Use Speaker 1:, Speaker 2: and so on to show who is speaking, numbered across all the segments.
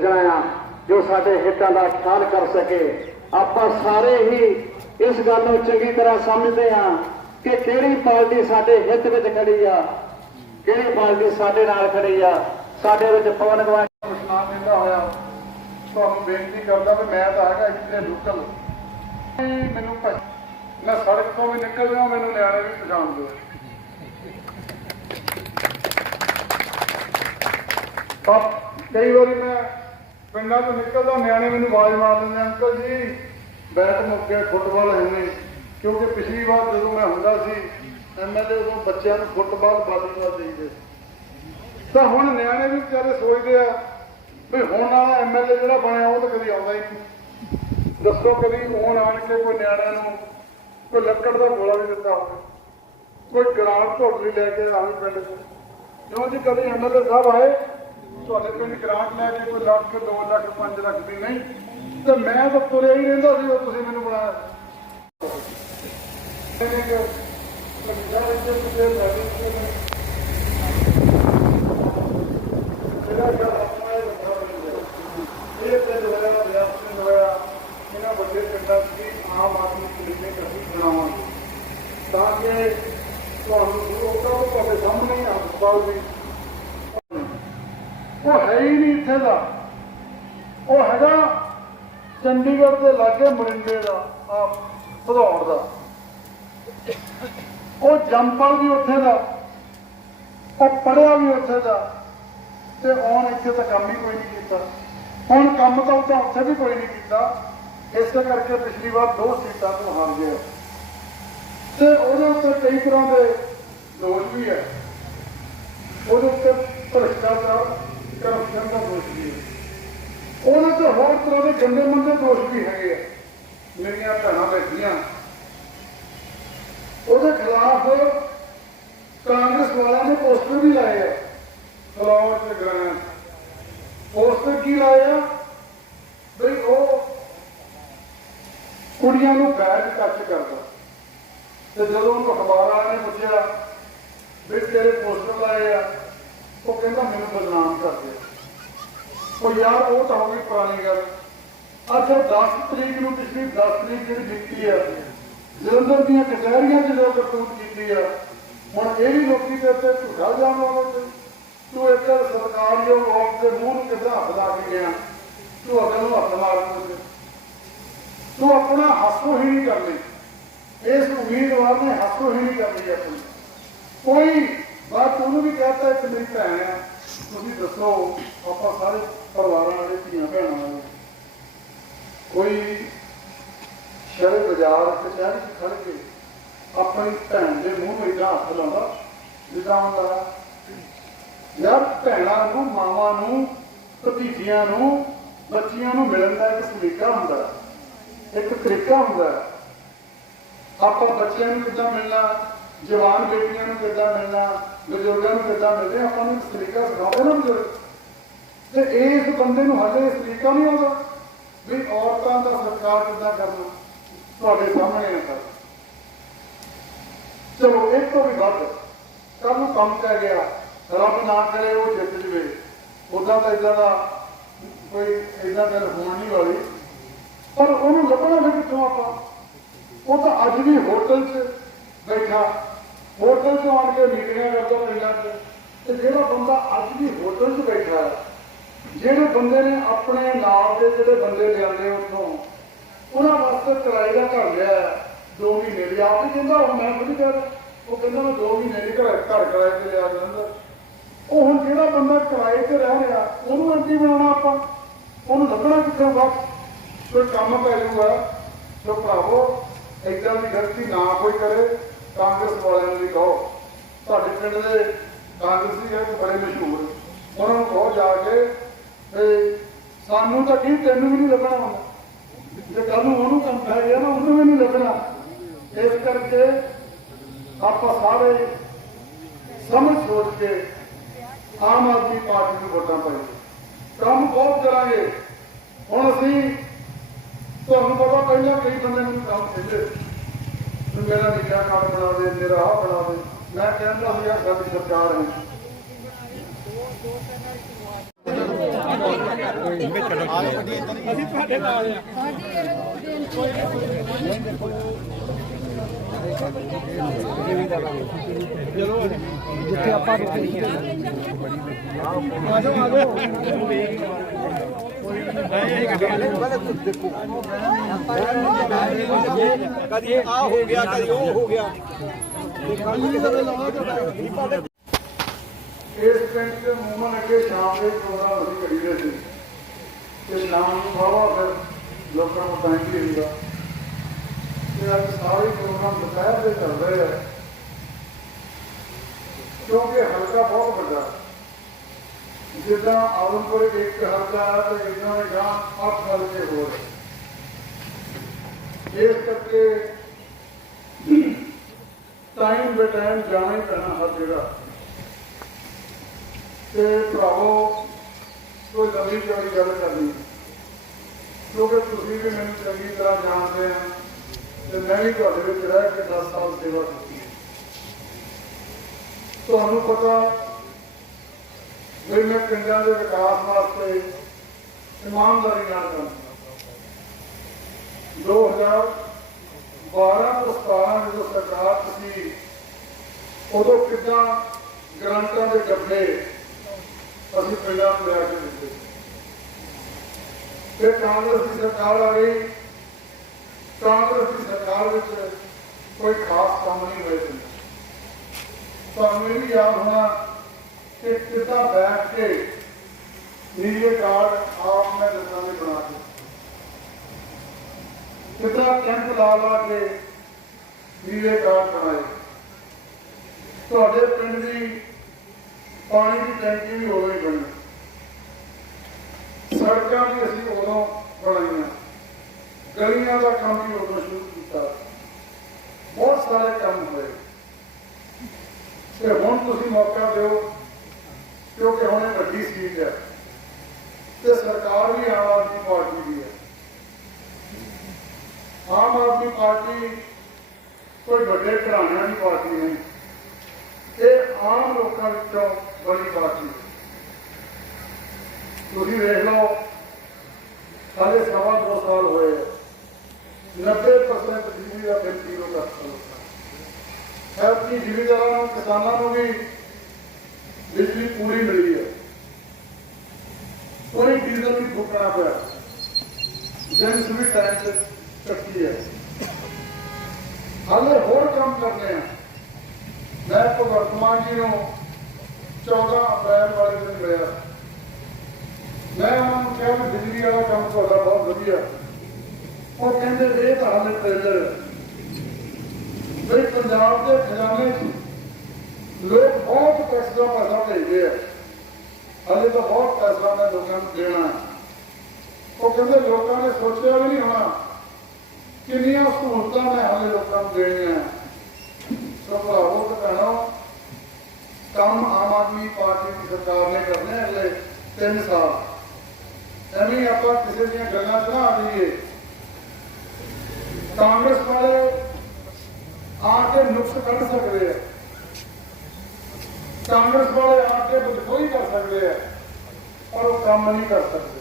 Speaker 1: ਭੇਜਣਾ ਆ, ਜੋ ਸਾਡੇ ਹਿੱਤਾਂ ਦਾ ਖਿਆਲ ਕਰ ਸਕੇ। ਆਪਾਂ ਸਾਰੇ ਹੀ ਇਸ ਗੱਲ ਨੂੰ ਚੰਗੀ ਤਰ੍ਹਾਂ ਸਮਝਦੇ ਹਾਂ ਕਿ ਕਿਹੜੀ ਪਾਰਟੀ ਸਾਡੇ ਹਿੱਤ ਵਿੱਚ ਖੜੀ ਆ, ਕਿਹੜੀ ਪਾਰਟੀ ਸਾਡੇ ਨਾਲ ਖੜੀ ਆ। ਸਾਡੇ ਵਿੱਚ ਪਵਨ ਗਵਾ
Speaker 2: ਸਮਾਨ ਦਿੰਦਾ ਹੋਇਆ, ਤੁਹਾਨੂੰ ਬੇਨਤੀ ਕਰਦਾ ਵੀ ਮੈਂ ਤਾਂ ਹੈਗਾ ਇੱਥੇ ਲੋਕਲ। ਮੈਨੂੰ ਮੈਂ ਸੜਕ ਤੋਂ ਵੀ ਨਿਕਲ ਰਿਹਾ ਮੈਨੂੰ ਨਿਆਣੇ ਵੀ ਪਛਾਣਦੇ ਪਰ ਕਈ ਵਾਰੀ ਮੈਂ ਪਿੰਡਾਂ ਤੋਂ ਨਿਕਲਦਾ, ਨਿਆਣੇ ਮੈਨੂੰ ਆਵਾਜ਼ ਮਾਰ ਦਿੰਦੇ ਅੰਕਲ ਜੀ, ਬੈਟ ਮੁੱਕੇ ਫੁੱਟਬਾਲ ਹੈ ਨਹੀਂ। ਕਿਉਂਕਿ ਪਿਛਲੀ ਵਾਰ ਜਦੋਂ ਮੈਂ ਹੁੰਦਾ ਸੀ ਐਮਐਲਏ ਉਦੋਂ ਬੱਚਿਆਂ ਨੂੰ ਫੁੱਟਬਾਲ ਬਾਲੀਬਾਲ ਦੇਈਦੇ ਤਾਂ ਹੁਣ ਨਿਆਣੇ ਵੀ ਵਿਚਾਰੇ ਸੋਚਦੇ ਆ, ਵੀ ਹੁਣ ਵਾਲਾ ਐਮਐਲਏ ਜਿਹੜਾ ਬਣਿਆ, ਉਹ ਤਾਂ ਕਦੀ ਆਉਂਦਾ ਹੀ ਨਹੀਂ। ਦੱਸੋ ਕਦੀ ਹੁਣ ਆਣ ਕੇ ਕੋਈ ਨਿਆਣਿਆਂ ਨੂੰ ਕੋਈ ਲੱਕੜ ਦਾ ਗੋਲਾ ਵੀ ਦਿੱਤਾ ਹੋਵੇ? ਕੋਈ ਗ੍ਰਾਂਟ ਢੋਲੀ ਲੈ ਕੇ ਆਵੇ ਪਿੰਡ ਕਿਉਂ ਜੀ, ਕਦੀ ਐਮਐਲਏ ਸਾਹਿਬ ਆਏ? ਤੁਹਾਡੇ ਪਿੰਡ ਗ੍ਰਾਂਟ ਲੈ ਕੇ ਕੋਈ ਲੱਖ 2 ਲੱਖ 5 ਲੱਖ ਦੀ ਨਹੀਂ, ਤੇ ਮੈਂ ਤਾਂ ਤੁਰਿਆ ਹੀ ਰਹਿੰਦਾ ਸੀ, ਉਹ ਤੁਸੀਂ ਮੈਨੂੰ ਬਣਾਇਆ ਇਹਨਾਂ ਵੱਡੇ ਪਿੰਡਾਂ 'ਚ ਆਮ ਆਦਮੀ ਕਲੀਨਿਕ ਅਸੀਂ ਬਣਾਵਾਂਗੇ। ਤਾਂ ਕਿ ਤੁਹਾਨੂੰ ਲੋਕਾਂ ਨੂੰ ਤੁਹਾਡੇ ਸਾਹਮਣੇ ਹੀ ਹਸਪਤਾਲ ਵੀ ਹੈ ਦਾ ਉਹ ਹੈਗਾ ਚੰਡੀਗੜ੍ਹ ਦੇ ਲਾਗੇ ਮਰਿੰਡੇ ਦਾ, ਆ ਭਦੌੜ ਦਾ। ਉਹ ਜੰਪਲ ਵੀ ਉੱਥੇ ਦਾ, ਉਹ ਪੜਿਆ ਵੀ ਉੱਥੇ ਦਾ, ਤੇ ਹੁਣ ਇੱਥੇ ਤਾਂ ਕੰਮ ਹੀ ਕੋਈ ਨਹੀਂ ਕੀਤਾ। ਹੁਣ ਕੰਮ ਤਾਂ ਉੱਥੇ ਉੱਥੇ ਵੀ ਕੋਈ ਨਹੀਂ ਕੀਤਾ। ਇਸੇ ਕਰਕੇ ਪਿਛਲੀ ਵਾਰ ਦੋ ਸੀਟਾਂ ਤੋਂ ਹਾਰ ਗਏ ਤੇ ਉਹਦੇ ਉੱਤੇ ਕਈ ਤਰ੍ਹਾਂ ਦੇ ਦੋਸ਼ ਵੀ ਹੈ। ਉਹਦੇ ਉੱਤੇ ਭ੍ਰਿਸ਼ਟਾਚਾਰ ਕਰਪਸ਼ਨ ਦਾ ਦੋਸ਼ ਵੀ ਹੈ। ਉਹਦੇ ਤੇ ਹੋਰ ਤਰ੍ਹਾਂ ਦੇ ਗੰਦੇ ਮੰਦੇ ਦੋਸ਼ ਵੀ ਹੈਗੇ ਆ। ਮੇਰੀਆਂ ਭੈਣਾਂ ਬੈਠੀਆਂ। ਉਹਦੇ ਖਿਲਾਫ ਕਾਂਗਰਸ ਵਾਲਿਆਂ ਨੇ ਪੋਸਟਰ ਵੀ ਲਾਏ ਆ। ਫਲੌਰ ਤੇ ਗ੍ਰਾਂ ਪੋਸਟਰ ਕੀ ਲਾਇਆ ਬਈ ਉਹ ਕੁੜੀਆਂ ਨੂੰ ਗੈਰ ਟੱਚ ਕਰਦਾ। ਤੇ ਜਦੋਂ ਉਹਨੂੰ ਅਖਬਾਰ ਨੇ ਪੁੱਛਿਆ ਵੀ ਤੇਰੇ ਪੋਸਟਰ ਲਾਏ ਆ? ਉਹ ਕਹਿੰਦਾ ਮੈਨੂੰ ਬਦਨਾਮ ਕਰਦੇ ਉਹ ਯਾਰ, ਉਹ ਤਾਂ ਹੋ ਗਈ ਪੁਰਾਣੀ ਗੱਲ ਅੱਜ 10 ਤਰੀਕ ਨੂੰ ਪਿਛਲੀ 10 ਤਰੀਕ ਜਿਹੜੀ ਦਿੱਤੀ ਆ ਜਲੰਧਰ ਦੀਆਂ ਕਚਹਿਰੀਆਂ 'ਚ ਜੋ ਕਰਤੂਤ ਕੀਤੀ ਆ। ਹੁਣ ਇਹ ਵੀ ਲੋਕੀ ਤੇ ਉੱਤੇ ਝੂਠਾ ਜਾਮ ਲਾਉਂਦੇ ਤੂੰ ਇੱਕ ਸਰਕਾਰਯੋਗ ਔਰਤ ਦੇ ਮੂੰਹ ਨੂੰ ਕਿੱਦਾਂ ਹੱਥ ਲਾ ਕੇ ਗਿਆ? ਤੂੰ ਅਗਲ ਨੂੰ ਹੱਥ ਮਾਰ ਤੂੰ ਆਪਣਾ ਹਾਸੋ ਹੀ ਨਹੀਂ ਕਰਨੀ ਇਸ ਉਮੀਦਵਾਰ ਨੇ ਹਾਸੋ ਹੀ ਨਹੀਂ ਕਰਨੀ ਆਪਣੀ। ਕੋਈ ਬਾਤ ਉਹਨੂੰ ਵੀ ਕਹਤਾ ਇੱਕ ਮੇਰੀ ਭੈਣ ਆ। ਤੁਸੀਂ ਦੱਸੋ, ਆਪਾਂ ਸਾਰੇ ਪਰਿਵਾਰਾਂ ਵਾਲੇ, ਧੀਆਂ ਭੈਣਾਂ ਵਾਲੇ, ਕੋਈ ਸ਼ਹਿਰ, ਬਾਜ਼ਾਰ ਕਚਹਿਰੀ 'ਚ ਖੜ ਕੇ ਆਪਣੀ ਭੈਣ ਦੇ ਮੂੰਹ ਨੂੰ ਇਦਾਂ ਹੱਥ ਲਾਉਂਦਾ, ਜਿੱਦਾਂ ਹੁੰਦਾ ਯਾਰ ਭੈਣਾਂ ਨੂੰ, ਮਾਵਾਂ ਨੂੰ, ਭਤੀਜੀਆਂ ਨੂੰ, ਬੱਚੀਆਂ ਨੂੰ ਮਿਲਣ ਦਾ ਇੱਕ ਤਰੀਕਾ ਹੁੰਦਾ ਇੱਕ ਤਰੀਕਾ ਹੁੰਦਾ ਆਪਾਂ ਬੱਚਿਆਂ ਨੂੰ ਕਿੱਦਾਂ ਮਿਲਣਾ? ਜਵਾਨ ਬੇਟੀਆਂ ਨੂੰ ਕਿੱਦਾਂ ਮਿਲਣਾ, ਬਜ਼ੁਰਗਾਂ ਨੂੰ ਕਿੱਦਾਂ ਮਿਲਦੇ ਆਪਾਂ ਨੂੰ ਤਰੀਕਾ ਸਿਖਾਉਂਦੇ ਨਾ ਬਜ਼ੁਰਗ ਤੇ ਇਸ ਬੰਦੇ ਨੂੰ ਹਾਲੇ ਤਰੀਕਾ ਨਹੀਂ ਆਉਂਦਾ ਵੀ ਔਰਤਾਂ ਦਾ ਸਤਿਕਾਰ ਕਿੱਦਾਂ ਕਰਨਾ। ਤੁਹਾਡੇ ਸਾਹਮਣੇ ਨਾ ਕਰ ਚਲੋ ਇਹ ਤੋਂ ਵੀ ਵੱਧ ਕੱਲ ਨੂੰ ਕੰਮ ਕਰ ਗਿਆ, ਰੱਬ ਨਾ ਕਰੇ ਉਹ ਜਿੱਤ ਜਵੇ। ਉਦਾਂ ਤਾਂ ਇਦਾਂ ਦਾ ਕੋਈ ਇਦਾਂ ਗੱਲ ਹੋਣ ਨਹੀਂ ਵਾਲੀ। ਪਰ ਉਹਨੂੰ ਲੱਭਣਾ ਵੀ ਕਿੱਥੋਂ ਆਪਾਂ? ਉਹ ਤਾਂ ਅੱਜ ਵੀ ਹੋਟਲ 'ਚ ਬੈਠਾ। ਹੋਟਲ 'ਚ ਆਣ ਕੇ ਮੀਟਿੰਗਾਂ ਕਰਦਾ ਪਿੰਡਾਂ 'ਚ ਤੇ ਜਿਹੜਾ ਬੰਦਾ ਅੱਜ ਵੀ ਹੋਟਲ 'ਚ ਬੈਠਾ ਹੈ ਜਿਹੜੇ ਬੰਦੇ ਨੇ ਆਪਣੇ ਨਾਲ ਦੇ ਜਿਹੜੇ ਬੰਦੇ ਲਿਆਂਦੇ ਉੱਥੋਂ ਉਹਨਾਂ ਵਾਸਤੇ ਕਿਰਾਏ ਦਾ ਘਰ ਲਿਆ ਹੈ, ਦੋ ਮਹੀਨੇ ਦੀ ਆਪ ਹੀ ਕਹਿੰਦਾ ਹੁਣ ਮੈਂ ਖੁਦ ਕਰ ਉਹ ਕਹਿੰਦਾ ਮੈਂ ਦੋ ਮਹੀਨੇ ਦੀ ਘਰ ਘਰ ਕਿਰਾਏ ਤੇ ਲਿਆ ਜਾਂਦਾ ਉਹ ਹੁਣ ਜਿਹੜਾ ਬੰਦਾ ਕਿਰਾਏ ਤੇ ਰਹਿ ਰਿਹਾ ਉਹਨੂੰ ਐਂਟੀ ਬਣਾਉਣਾ ਆਪਾਂ। ਉਹਨੂੰ ਲੱਭਣਾ ਕਿੱਥੋਂ ਬਸ ਕੋਈ ਕੰਮ ਪੈ ਜਾਊਗਾ। ਜੋ ਭਰਾਵੋ ਏਦਾਂ ਦੀ ਗਲਤੀ ਨਾ ਕੋਈ ਕਰੇ। ਕਾਂਗਰਸ ਵਾਲਿਆਂ ਨੂੰ ਵੀ ਕਹੋ। ਤੁਹਾਡੇ ਪਿੰਡ ਦੇ ਕਾਂਗਰਸੀ ਹੈ ਬੜੇ ਮਸ਼ਹੂਰ, ਉਹਨਾਂ ਨੂੰ ਕਹੋ ਜਾ ਕੇ ਵੀ ਸਾਨੂੰ ਤਾਂ ਕੀ, ਤੈਨੂੰ ਵੀ ਨਹੀਂ ਲੱਭਣਾ ਹੁੰਦਾ ਜੇ ਕੱਲ ਨੂੰ ਉਹਨੂੰ ਕੰਮ ਪੈ ਗਿਆ ਨਾ, ਉਹਨੂੰ ਵੀ ਨਹੀਂ ਲੱਭਣਾ। ਇਸ ਕਰਕੇ ਆਪਾਂ ਸਾਰੇ ਸਮਝ ਸੋਚ ਕੇ ਆਮ ਆਦਮੀ ਪਾਰਟੀ ਨੂੰ ਵੋਟਾਂ ਪਾਈਏ। ਕੰਮ ਬਹੁਤ ਕਰਾਂਗੇ। ਹੁਣ ਅਸੀਂ ਤੁਹਾਨੂੰ ਪਤਾ, ਪਹਿਲਾਂ ਕਈ ਬੰਦੇ ਨੂੰ ਕੰਮ ਕਹਿੰਦੇ ਵੀ ਮੇਰਾ ਨੀਲਾ ਕਾਰਡ ਬਣਾ ਦੇ ਮੇਰਾ ਆਹ ਬਣਾ ਦੇ ਮੈਂ ਕਹਿੰਦਾ ਸੀ ਸਾਡੀ ਸਰਕਾਰ ਹੈ।
Speaker 3: ਜਿੱਥੇ ਆਪਾਂ ਰੁਕੇ ਆਜੋ ਆਜੋ। ਕਦੀ ਆ ਹੋ ਗਿਆ ਕਦੀ ਉਹ ਹੋ ਗਿਆ
Speaker 2: ਇਸ ਪਿੰਡ ਦੇ ਮੂਮਨ ਅੱਗੇ ਸ਼ਾਮ ਦੇ ਪ੍ਰੋਗਰਾਮ ਅਸੀਂ ਕਰੀਦੇ ਸੀ। ਤੇ ਸ਼ਾਮ ਨੂੰ ਬਾਵਾ ਫਿਰ ਲੋਕਾਂ ਨੂੰ ਟਾਈਮ ਵੀ ਹੁੰਦਾ ਤੇ ਅੱਜ ਸਾਰੇ ਪ੍ਰੋਗਰਾਮ ਦੁਪਹਿਰ ਦੇ ਚੱਲ ਰਹੇ ਆ। ਕਿਉਂਕਿ ਹਲਕਾ ਬਹੁਤ ਵੱਡਾ। ਜਿੱਦਾਂ ਆਲਮਪੁਰ ਇੱਕ ਹਲਕਾ ਤੇ ਇਹਨਾਂ ਦੇ ਗਾਂ ਅੱਠ ਹਲਕੇ ਹੋਰ। ਇਸ ਕਰਕੇ ਟਾਈਮ ਬੇ ਟਾਈਮ ਜਾਣਾ ਹੀ ਪੈਣਾ ਹਰ ਜਗ੍ਹਾ। ਤੇ ਭਰਾਵੋ, ਕੋਈ ਨਵੀਂ ਚੋਰੀ ਗੱਲ ਕਰਨੀ। ਕਿਉਂਕਿ ਤੁਸੀਂ ਵੀ ਮੈਨੂੰ ਚੰਗੀ ਤਰ੍ਹਾਂ ਜਾਣਦੇ ਆ ਤੇ ਮੈਂ ਵੀ ਤੁਹਾਡੇ ਵਿੱਚ ਰਹਿ ਕੇ 10 ਸਾਲ ਸੇਵਾ ਕੀਤੀ ਹੈ। ਤੁਹਾਨੂੰ ਪਤਾ ਵੀ ਮੈਂ ਪਿੰਡਾਂ ਦੇ ਵਿਕਾਸ ਵਾਸਤੇ ਇਮਾਨਦਾਰੀ ਨਾਲ ਕੰਮ ਕਰਦਾ। 2012 ਤੋਂ 17 ਜਦੋਂ ਸਰਕਾਰ ਸੀ, ਉਦੋਂ ਕਿੱਦਾਂ ਗ੍ਰਾਂਟਾਂ ਦੇ ਡੱਬੇ ਅਸੀਂ ਪਿੰਡਾਂ ਨੂੰ ਲੈ ਕੇ ਦਿੱਤੇ। ਫਿਰ ਕਾਂਗਰਸ ਦੀ ਸਰਕਾਰ ਆ ਗਈ। ਕਾਂਗਰਸ ਦੀ ਸਰਕਾਰ ਵਿੱਚ ਕੋਈ ਖਾਸ ਕੰਮ ਨਹੀਂ ਹੋਏ ਸੀ ਤੁਹਾਨੂੰ ਇਹ ਵੀ ਯਾਦ ਹੋਣਾ ਕਿ ਕਿੱਦਾਂ ਬੈਠ ਕੇ ਨੀਲੇ ਕਾਰਡ ਆਪ ਮੈਂ ਦੱਸਾਂ ਦੇ ਬਣਾ ਕੇ ਕਿੱਦਾਂ ਕੈਂਪ ਲਾ ਲਾ ਕੇ ਨੀਲੇ ਕਾਰਡ ਬਣਾਏ। ਤੁਹਾਡੇ ਪਿੰਡ ਦੀ ਪਾਣੀ ਦੀ ਟੈਂਕੀ ਵੀ ਉਦੋਂ ਬਣੀ। ਸੜਕਾਂ ਵੀ ਅਸੀਂ ਉਦੋਂ ਬਣਾਈਆਂ। ਗਲੀਆਂ ਦਾ ਕੰਮ ਵੀ ਉਦੋਂ ਸ਼ੁਰੂ ਕੀਤਾ। ਬਹੁਤ ਸਾਰੇ ਕੰਮ ਹੋਏ। ਤੇ ਹੁਣ ਤੁਸੀਂ ਮੌਕਾ ਦਿਓ ਕਿਉਂਕਿ ਹੁਣ ਇਹ ਵੱਡੀ ਸੀਟ ਹੈ ਤੇ ਸਰਕਾਰ ਵੀ ਆਮ ਆਦਮੀ ਪਾਰਟੀ ਦੀ ਹੈ ਆਮ ਆਦਮੀ ਪਾਰਟੀ ਕੋਈ ਵੱਡੇ ਘਰਾਣਿਆਂ ਦੀ ਪਾਰਟੀ ਨਹੀਂ। ਇਹ ਆਮ ਲੋਕਾਂ ਵਿੱਚੋਂ ਬੜੀ ਪਾਰਟੀ ਤੁਸੀਂ ਵੇਖ ਲਓ, ਹਾਲੇ ਸਵਾ ਦੋ ਸਾਲ ਹੋਏ ਆ। 90% ਬਿਜਲੀ ਦਾ ਬਿੱਲ ਜ਼ੀਰੋ ਕਰਤਾ ਐਪੀ ਜ਼ਿਮੀਦਾਰਾਂ ਨੂੰ, ਕਿਸਾਨਾਂ ਨੂੰ ਵੀ ਬਿਜਲੀ ਪੂਰੀ ਮਿਲੀ ਹੈ। ਕੋਈ ਡੀਜ਼ਲ ਵੀ ਫੁਕਣਾ ਪਿਆ। ਜੈਂਸ ਵੀ ਟਾਈਮ ਤੇ ਚੱਕੀ ਹੈ। ਹਾਲੇ ਹੋਰ ਕੰਮ ਕਰਨੇ ਆ। ਮੈਂ ਭਗਵੰਤ ਜੀ ਨੂੰ 14 ਅਪ੍ਰੈਲ ਵਾਲੇ ਦਿਨ ਮਿਲਿਆ। ਮੈਂ ਉਹਨਾਂ ਨੂੰ ਕਿਹਾ ਵੀ ਬਿਜਲੀ ਵਾਲਾ ਕੰਮ ਤੁਹਾਡਾ ਬਹੁਤ ਵਧੀਆ। ਉਹ ਕਹਿੰਦੇ ਇਹ ਤਾਂ ਹਾਲੇ ਟ੍ਰੇਲਰ ਵੀ ਪੰਜਾਬ ਦੇ ਖਜ਼ਾਨੇ 'ਚ ਲੋਕ ਬਹੁਤ ਟੈਕਸ ਦਾ ਪੈਸਾ ਭੇਜਦੇ ਆ। ਹਾਲੇ ਤਾਂ ਬਹੁਤ ਪੈਸਾ ਮੈਂ ਲੋਕਾਂ ਨੂੰ ਦੇਣਾ। ਉਹ ਕਹਿੰਦੇ ਲੋਕਾਂ ਨੇ ਸੋਚਿਆ ਵੀ ਨਹੀਂ ਹੋਣਾ ਕਿੰਨੀਆਂ ਸਹੂਲਤਾਂ ਮੈਂ ਹਾਲੇ ਲੋਕਾਂ ਨੂੰ ਦੇਣੀਆਂ। ਸੋ ਭਰਾਵੋ ਭੈਣੋ, ਕੰਮ ਆਮ ਆਦਮੀ ਪਾਰਟੀ ਦੀ ਸਰਕਾਰ ਨੇ ਕਰਨੇ ਆ ਅਗਲੇ 3 ਸਾਲ। ਐਵੇਂ ਆਪਾਂ ਕਿਸੇ ਦੀਆਂ ਗੱਲਾਂ 'ਚ ਨਾ ਆ ਜਾਈਏ ਕਾਂਗਰਸ ਵਾਲੇ ਆ ਕੇ ਨੁਕਸ ਕੱਢ ਸਕਦੇ ਆ। ਕਾਂਗਰਸ ਵਾਲੇ ਆ ਕੇ ਬਦਖੋਈ ਕਰ ਸਕਦੇ ਆ, ਪਰ ਉਹ ਕੰਮ ਨਹੀਂ ਕਰ ਸਕਦੇ।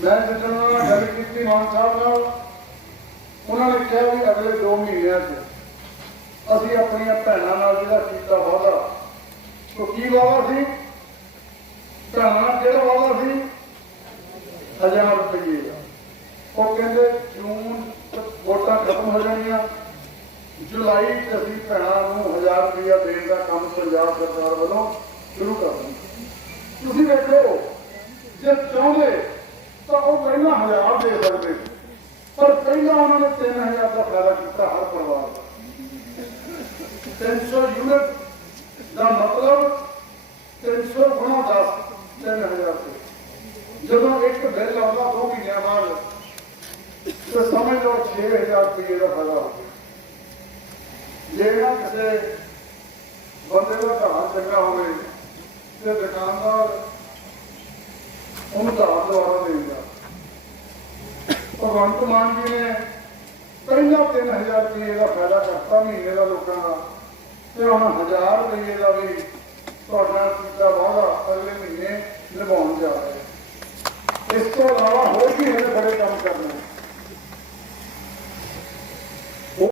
Speaker 2: ਮੈਂ ਜਦੋਂ ਉਹਨਾਂ ਨਾਲ ਗੱਲ ਕੀਤੀ ਮਾਨ ਸਾਹਿਬ ਨਾਲ, ਉਹਨਾਂ ਨੇ ਕਿਹਾ ਵੀ ਅਗਲੇ 2 ਮਹੀਨਿਆਂ 'ਚ ਅਸੀਂ ਆਪਣੀਆਂ ਭੈਣਾਂ ਨਾਲ ਜਿਹੜਾ ਕੀਤਾ ਵਾਅਦਾ, ਉਹ ਕੀ ਵਾਅਦਾ ਸੀ? ਭੈਣਾਂ ਨਾਲ ਕਿਹੜਾ ਵਾਅਦਾ ਸੀ? ਹਜ਼ਾਰ ਰੁਪਏ ਉਹ ਕਹਿੰਦੇ ਜੂਨ ਵੋਟਾਂ ਖਤਮ ਹੋ ਜਾਣੀਆਂ। ਜੁਲਾਈ ਚ ਅਸੀਂ ਭੈਣਾਂ ਨੂੰ ਹਜ਼ਾਰ ਰੁਪਇਆ ਦੇਣ ਦਾ ਕੰਮ ਪੰਜਾਬ ਸਰਕਾਰ ਵੱਲੋਂ ਸ਼ੁਰੂ ਕਰ ਦਿੱਤਾ। ਤੁਸੀਂ ਵੇਖੋ, ਜੇ ਚਾਹੁੰਦੇ ਤਾਂ ਉਹ ਪਹਿਲਾਂ ਹਜ਼ਾਰ ਦੇ ਸਕਦੇ ਪਰ ਪਹਿਲਾਂ ਉਹਨਾਂ ਨੇ 3000 ਦਾ ਫਾਇਦਾ ਕੀਤਾ ਹਰ ਪਰਿਵਾਰ ਦਾ 300 ਯੂਨਿਟ ਦਾ ਮਤਲਬ 300 ਗੁਣਾ 10 3000 ਰੁਪਏ। ਜਦੋਂ ਇੱਕ ਬਿੱਲ ਆਉਂਦਾ ਦੋ ਮਹੀਨਿਆਂ ਬਾਅਦ, ਤੇ ਸਮਝ ਲਓ 6000 ਰੁਪਏ ਦਾ ਫਾਇਦਾ ਹੋ ਗਿਆ ਕਿਸੇ ਬੰਦੇ ਦਾ ਧਾਰ ਚੰਗਾ ਹੋਵੇ ਤੇ ਦੁਕਾਨਦਾਰ ਉਹਨੂੰ ਧਾਰ ਦੁਆਰਾ ਦੇਗਾ ਭਗਵੰਤ ਮਾਨ ਜੀ ਨੇ ਪਹਿਲਾਂ 3000 ਰੁਪਏ ਦਾ ਫਾਇਦਾ ਕਰਤਾ ਮਹੀਨੇ ਦਾ ਲੋਕਾਂ ਦਾ ਤੇ ਹੁਣ 1000 ਰੁਪਏ ਦਾ ਵੀ ਤੁਹਾਡਾ ਕੀਤਾ ਵਾਅਦਾ ਅਗਲੇ ਮਹੀਨੇ ਨਿਭਾਉਣ ਜਾ ਰਹੇ। ਇਸ ਤੋਂ ਇਲਾਵਾ ਹੋਰ ਵੀ ਇਹਨੇ ਬੜੇ ਕੰਮ ਕਰਨੇ